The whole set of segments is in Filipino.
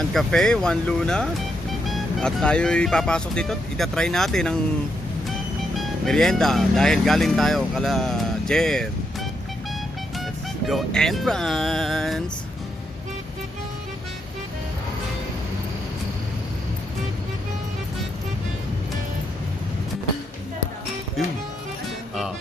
Yan, cafe, One Luna. At tayo ipapasok dito. Itatry natin ang merienda dahil galing tayo kala Jen. Let's go entrance. Ah.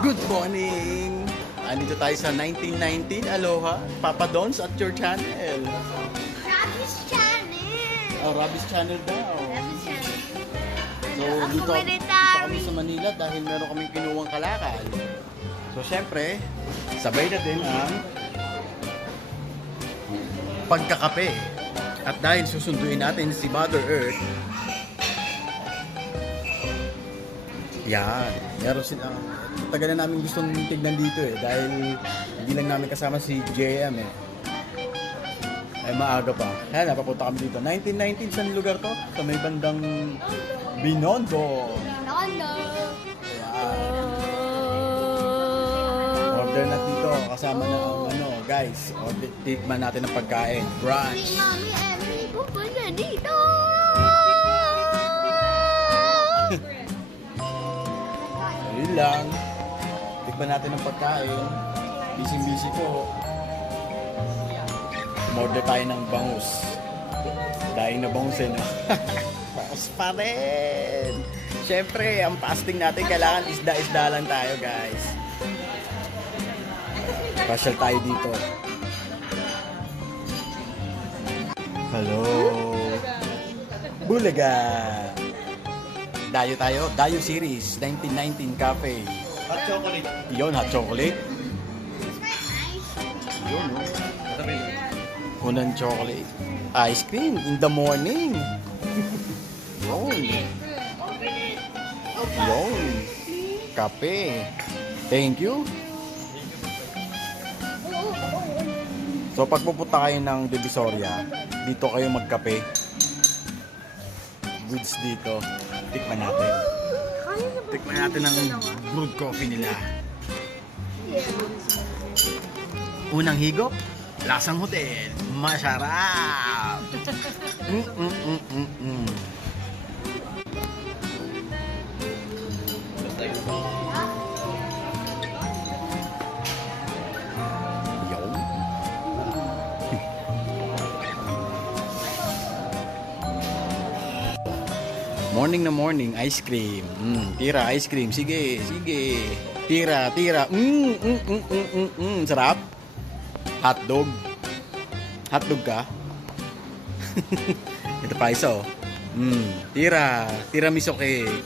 Good morning! Andito tayo sa 1919 Aloha, Papa Don's at your channel. Rabbit's channel. Oh, Robbie's channel daw. Rabbit's channel. So, Ako dito military. kami sa Manila dahil meron kaming kinuwang kalakal. So, syempre, sabay na din ang pagkakape. At dahil susunduin natin si Mother Earth, yan, meron silang tagal na namin gustong tignan dito dahil hindi lang namin kasama si JM ay maaga pa. Kaya napapunta kami dito. 1919 saan lugar to? Sa may bandang Binondo. Nono. Ayan. Order na dito kasama na ang guys. Order, tikman natin ang pagkain. Brunch. Si Mami Emily pupunta dito. Ayun lang. Tikman natin ang pagkain. Busy po. Order tayo ng bangus. Daing na bangus no? Bangus pa rin. Siyempre, ang fasting natin kailangan isda-isda lang tayo guys. Pasyal tayo dito. Hello. Bulaga. Dayo tayo. Dayo series. 1919 Cafe. Hot chocolate. Yun, hot chocolate. Yun, no? Unang chocolate. Ice cream in the morning. Yun. Yun. Kape. Thank you. So, pag pupunta kayo ng Divisoria, dito kayo magkape. Goods dito. Tikman natin. Tikman natin ang brewed coffee nila. Unang higop, lasang hotel. Masarap! Yo. Morning na morning, ice cream. Tira, ice cream. Sige, sige. Tira, tira. Sarap. Hotdog. Hotdog ka? Ito pa isa oh. Tira. Tiramisu cake.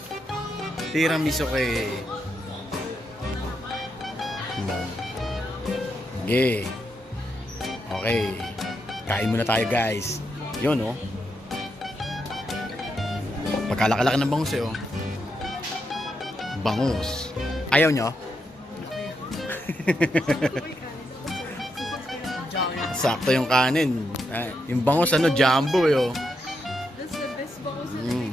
Tiramisu cake. Okay. Okay. Kain muna tayo guys. Yun oh. Pagkalaki-laki ng bangus oh. Bangus. Ayaw nyo? Sakto yung kanin. Ay, yung bangus jumbo oh. That's the best bangus in Mm.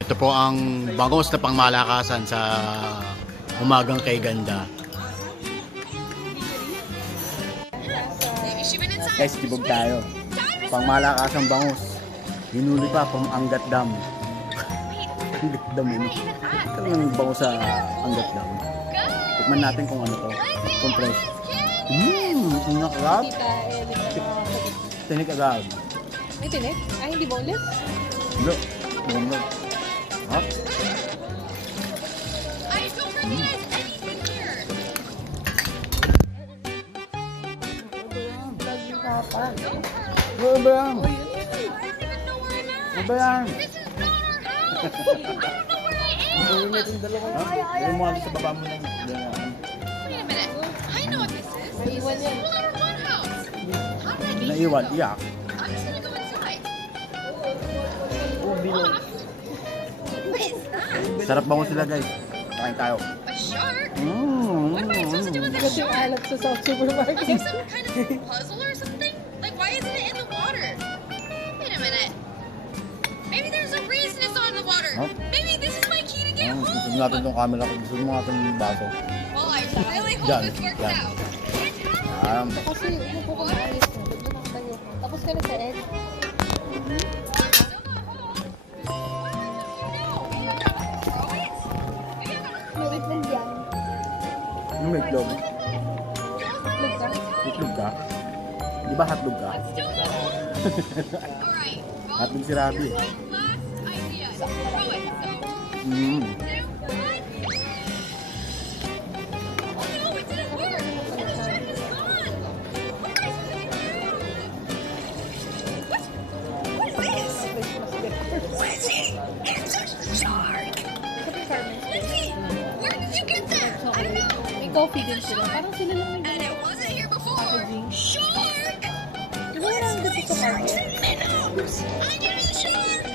Ito po ang bangus na pangmalakasan sa umagang kay ganda. Guys, tibog tayo. Pangmalakasang bangus. Hinuli pa from Angat Dam. Angat Dam yun. Ito yung bangus sa Angat Dam. Tikman natin kung ano to. Compress. Ang nakarap. Tinik agad. May tinik? Ay, hindi boneless? Bro, bro. Hop. Ano ba yan? Ano ba yan? Ang init yung dalawa. Yung mga sa baba mo lang. Wait a minute. I know what this is. Naiwan yan. We're at our one house. How did I get Naiwan, iyak. I'm just gonna go inside. Sarap bango sila guys. Kain tayo. A shark? Mm. What am I supposed to do with a Kasi shark? alat sa South Supermarket. Is it some kind of puzzle or something? Like, why isn't it in the water? Wait a minute. Maybe there's a reason it's on the water. Huh? Maybe this is my key to get home. Gusto natin itong camera. Gusto natin yung baso. Well, I really hope Dyan, this works dyan. out. Kasi umupo ko na ayos na. Ba't na nakatayo ko? Tapos ka na sa egg. May itlog yan. Ano may itlog? Itlog ka? Itlog ka? Di ba hotdog ka? Alright, well, Hotdog si Rabi. one last idea. Throw it. So, Mm. 2, 1. Oh no, it didn't work. The shark is gone. What guys are they doing? What is this? Lizzie, it's a shark. Lizzie, where did you get that? I don't know. May coffee din sila. Parang sila lang may And it wasn't here before. Shark! Di ba lang dito sa market? Minnows! I get a shark!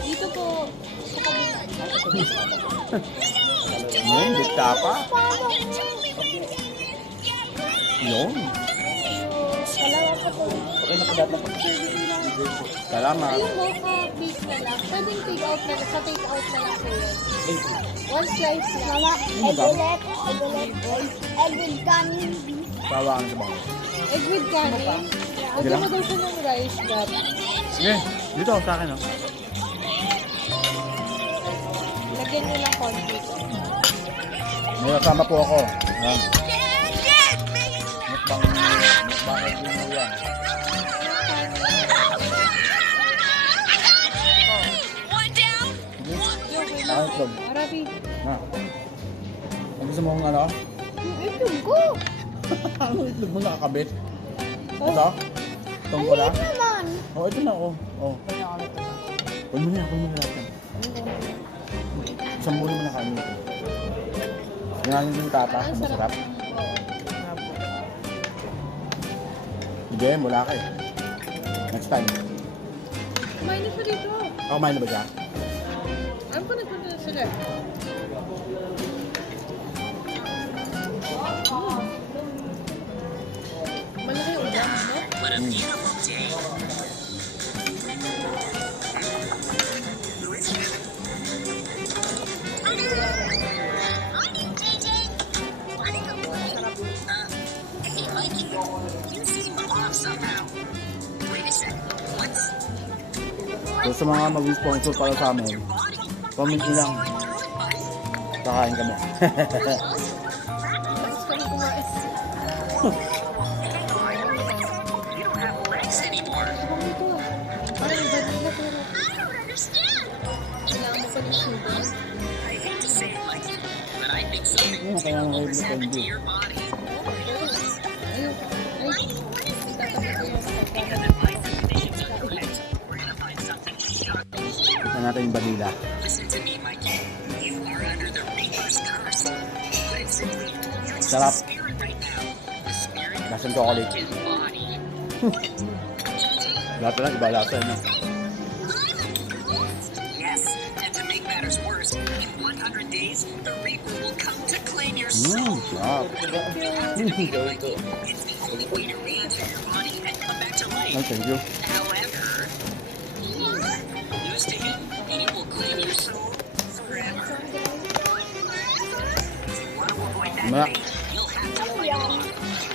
Dito po. Sa kabila. Yun, dikta pa. Yun. Dalawa pa to. Okay na pagkat na Salamat. Ayun mo, ka-bake na lang. Pwedeng take out na lang. Sa take out na lang po yun. One slice lang. Mama, egg dami. ulit. Egg ulit. Egg with kanin. Tawa ka na sa bango. Egg with kanin. Lagyan mo daw siya ng rice wrap. Sige, dito sa akin oh. Lagyan nyo lang konti. May kasama po ako. Yan. Mukbang egg din yan. One down. Ang itlog. Arabi. Ha. Ang gusto mo kong ano? Yung itlog ko. Ano itlog mo nakakabit? Oh. Ito? Itong ko lang? Naman. Oh, ito na oh. Oh. Huwag mo na lahat yan. Isang buo naman na kanin ito. Ngayon yung tata, Ang masarap. Oo. Hindi, wala ka eh. Next time. Kumain na siya dito. Kumain na ba siya? Ano pa nagpunta na sila? Malaki yung ulam, no? So sa mga mag-sponsor para sa amin, comment nyo lang. Kakain kami. Tapos kami kumain. Ibang ito ah. Parang vanilla pero kailangan mo pa ng sugar. Ano kaya ang rave na candy? Ayun. Ay. Itatabi ko yung Tignan natin yung vanilla. Sarap. Lasang chocolate. Lahat na lang, iba lasa no? Yes, and to make matters worse, in 100 days, the Reaper will come to claim your soul. Sarap. It's the only way to re-enter your body and come back to life. Oh, thank you. However, lose to him, and he will claim your soul forever. If you want to avoid that Ma- fate, you'll have to fight along.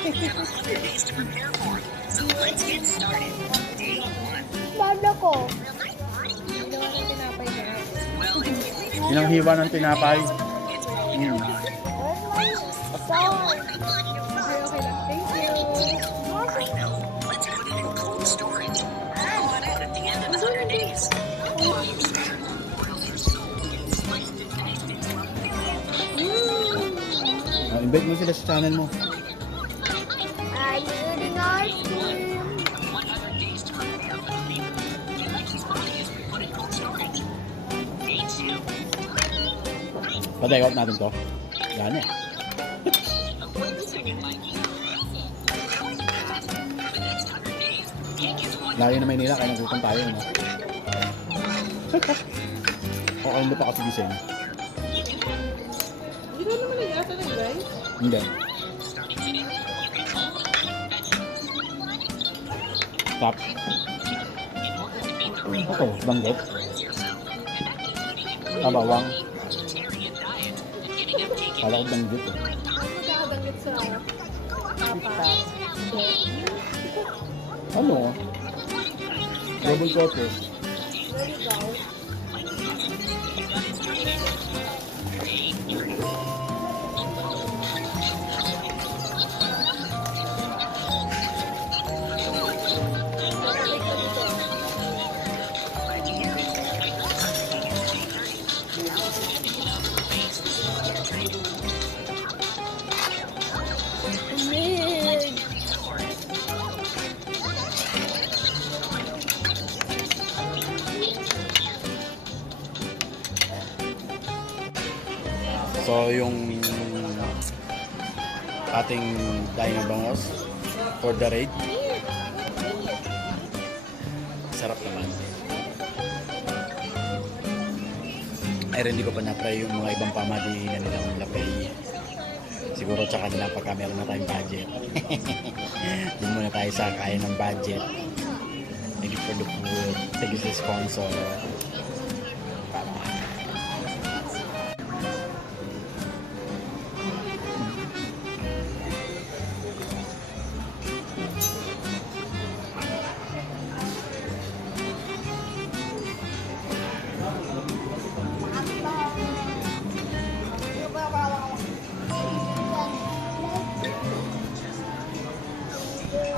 You have 100 days to prepare for it. So let's get started. Day 1. Bada ko. ginawa ng tinapay na. Well, if you leave it Pinanghiwa ng tinapay. it's Mm. Where's my sauce? Okay, okay lang. Thank you. I know. Let's put it in cold storage. Go on out at the end of the 100 days. Boils your soul and sliced it nice into a Invite mo sila sa channel mo. I'm eating ice cream. 100 days to prepare for the Reaper. Get Mikey's body as we put it in cold storage. Day 2. Patay out natin to. Yan eh. Wait a second, Mikey. For the next 100 days, Yankees want Layo na Maynila, kaya nagutom tayo. No? Ako hindi pa kasi gising. Hindi na naman nag-asa ng guys. Hindi. Tap. Ito, banggit. Bawang. Kala ko banggit eh. Magkakabanggit sa papa. Ano? Double pepper. There you go. So yung ating Dino Bangos for the raid. Sarap naman. Ay hindi ko pa na-try yung mga ibang pamadihan nilang lapay. Siguro tsaka nila pagka meron na tayong budget. Doon muna tayo sa kaya ng budget. Thank you for the food. Thank you sa sponsor.